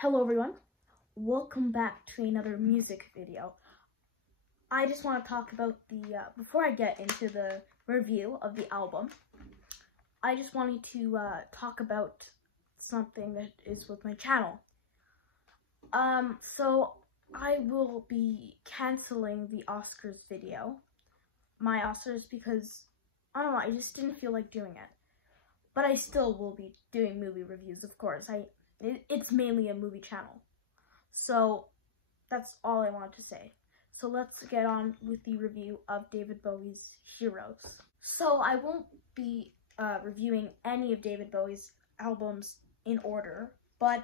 Hello everyone, welcome back to another music video. I just want to talk about before I get into the review of the album, I just wanted to talk about something that is with my channel. So I will be canceling the Oscars video, my Oscars, because, I don't know, I just didn't feel like doing it. But I still will be doing movie reviews, of course. It's mainly a movie channel. So that's all I wanted to say. So let's get on with the review of David Bowie's Heroes. So I won't be reviewing any of David Bowie's albums in order, but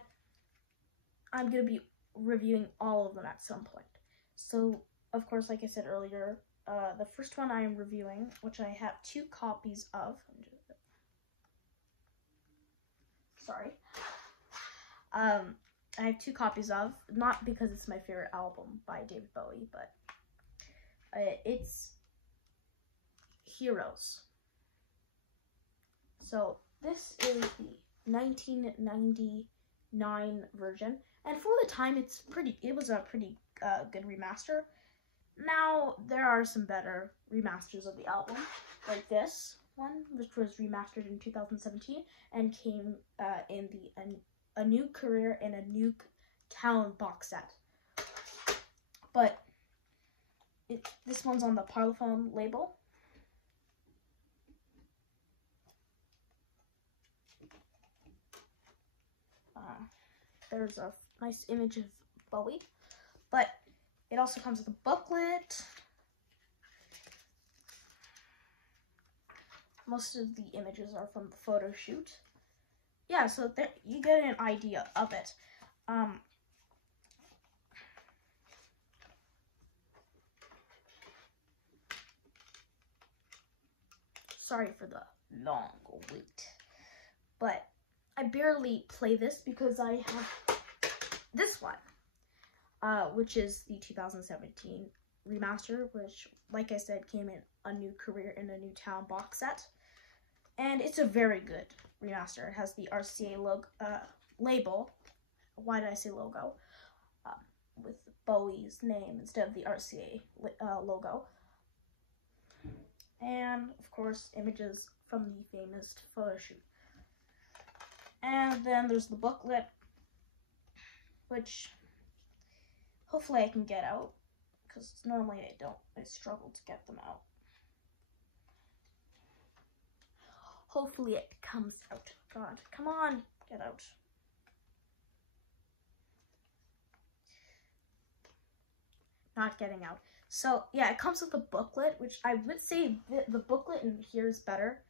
I'm going to be reviewing all of them at some point. So, of course, like I said earlier, the first one I am reviewing, which I have 2 copies of. Sorry. I have 2 copies of, not because it's my favorite album by David Bowie, but it's Heroes. So this is the 1999 version, and for the time it was a pretty good remaster. Now there are some better remasters of the album, like this one, which was remastered in 2017 and came in a New Career and a New Town box set. But this one's on the Parlophone label. There's a nice image of Bowie, but it also comes with a booklet. Most of the images are from the photo shoot. Yeah, so there you get an idea of it. Sorry for the long wait, but I barely play this because I have this one, which is the 2017 remaster, which, like I said, came in a New Career in a New Town box set. And it's a very good remaster. It has the RCA label. Why did I say logo? With Bowie's name instead of the RCA logo. And, of course, images from the famous photo shoot. And then there's the booklet, which hopefully I can get out, because normally I don't. I struggle to get them out. Hopefully it comes out. God, come on, get out. Not getting out. So, yeah, it comes with a booklet, which I would say the booklet in here is better.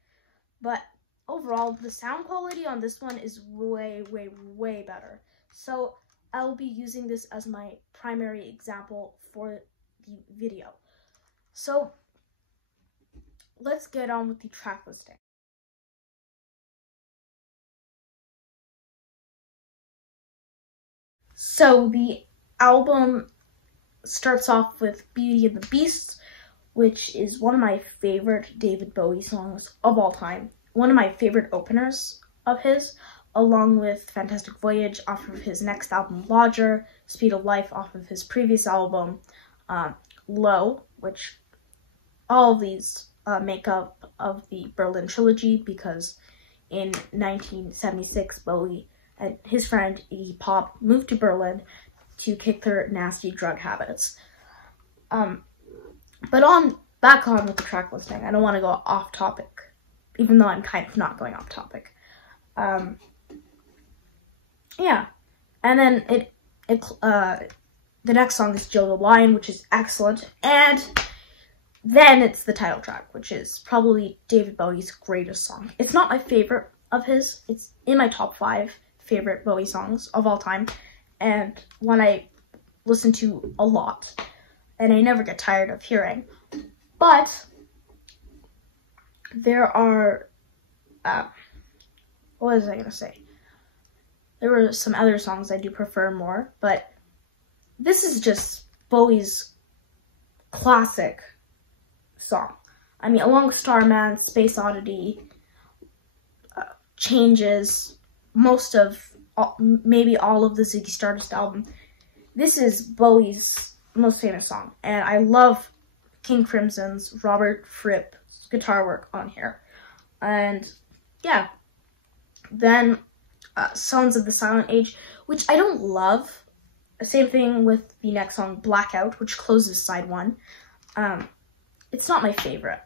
But overall, the sound quality on this one is way, way, way better. So, I'll be using this as my primary example for the video. So, let's get on with the track listing. So the album starts off with Beauty and the Beast, which is one of my favorite David Bowie songs of all time. One of my favorite openers of his, along with Fantastic Voyage off of his next album, Lodger, Speed of Life off of his previous album, Low, which all of these make up of the Berlin trilogy, because in 1976, Bowie and his friend Iggy Pop moved to Berlin to kick their nasty drug habits. But back on with the track listing. I don't want to go off topic, even though I'm kind of not going off topic. Yeah, and then the next song is Joe the Lion, which is excellent, and then it's the title track, which is probably David Bowie's greatest song. It's not my favorite of his. It's in my top 5 favorite Bowie songs of all time, and one I listen to a lot, and I never get tired of hearing. But there are, what was I gonna say? There were some other songs I do prefer more, but this is just Bowie's classic song. I mean, along with Starman, Space Oddity, Changes, most of maybe all of the Ziggy Stardust album. This is Bowie's most famous song, and I love King Crimson's Robert Fripp's guitar work on here. And yeah, then Songs of the Silent Age, which I don't love. Same thing with the next song, Blackout, which closes side 1. It's not my favorite.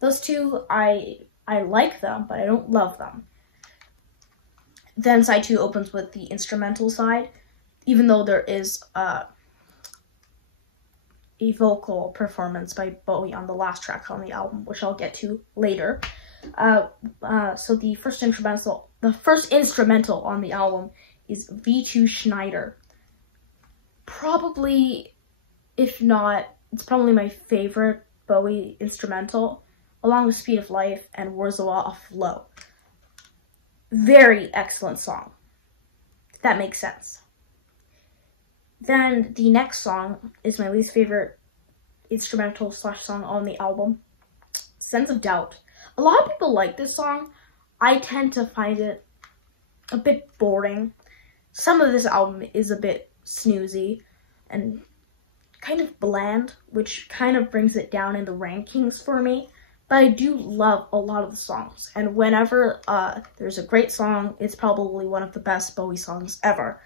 Those two, I like them, but I don't love them. Then side 2 opens with the instrumental side, even though there is a vocal performance by Bowie on the last track on the album, which I'll get to later. So the first instrumental on the album is V2 Schneider. Probably, if not, it's probably my favorite Bowie instrumental, along with Speed of Life and Warzawa Off Low. Very excellent song, if that makes sense. Then the next song is my least favorite instrumental / song on the album, Sense of Doubt. A lot of people like this song. I tend to find it a bit boring. Some of this album is a bit snoozy and kind of bland, which kind of brings it down in the rankings for me. But I do love a lot of the songs, and whenever there's a great song, it's probably one of the best Bowie songs ever.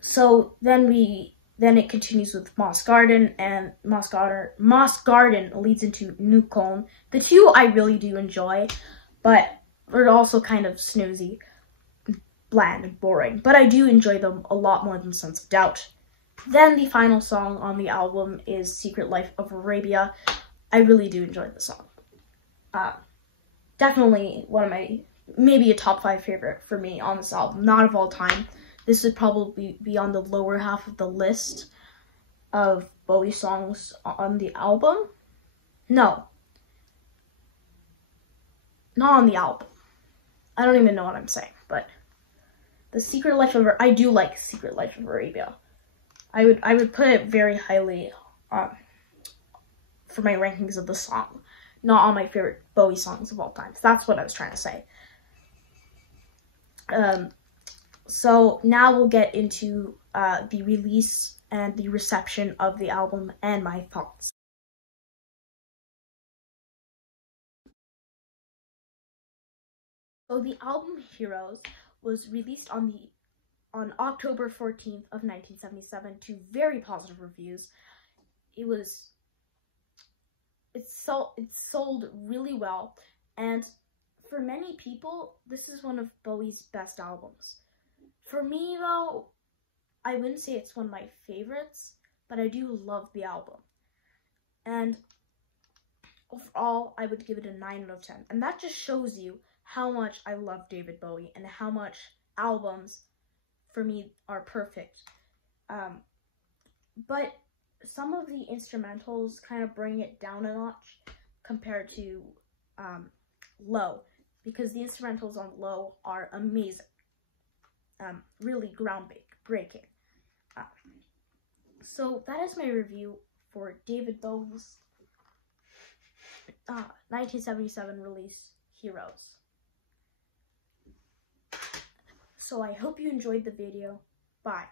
So then it continues with Moss Garden, and Moss Garden leads into New Cone. The two I really do enjoy, but they're also kind of snoozy, bland, and boring. But I do enjoy them a lot more than Sense of Doubt. Then the final song on the album is Secret Life of Arabia. I really do enjoy the song. Definitely one of my, maybe a top 5 favorite for me on this album. Not of all time. This would probably be on the lower half of the list of Bowie songs on the album. No. Not on the album. I don't even know what I'm saying, but the Secret Life of, I do like Secret Life of Arabia. I would put it very highly for my rankings of the song, not on my favorite Bowie songs of all time. That's what I was trying to say. So now we'll get into the release and the reception of the album and my thoughts. So the album Heroes was released on October 14th of 1977 to very positive reviews. It sold really well, and for many people, this is one of Bowie's best albums. For me, though, I wouldn't say it's one of my favorites, but I do love the album. And overall, I would give it a 9 out of 10. And that just shows you how much I love David Bowie and how much albums, for me, are perfect. But some of the instrumentals kind of bring it down a notch compared to Low, because the instrumentals on Low are amazing. Really groundbreaking. So that is my review for David Bowie's 1977 release, Heroes. So I hope you enjoyed the video. Bye.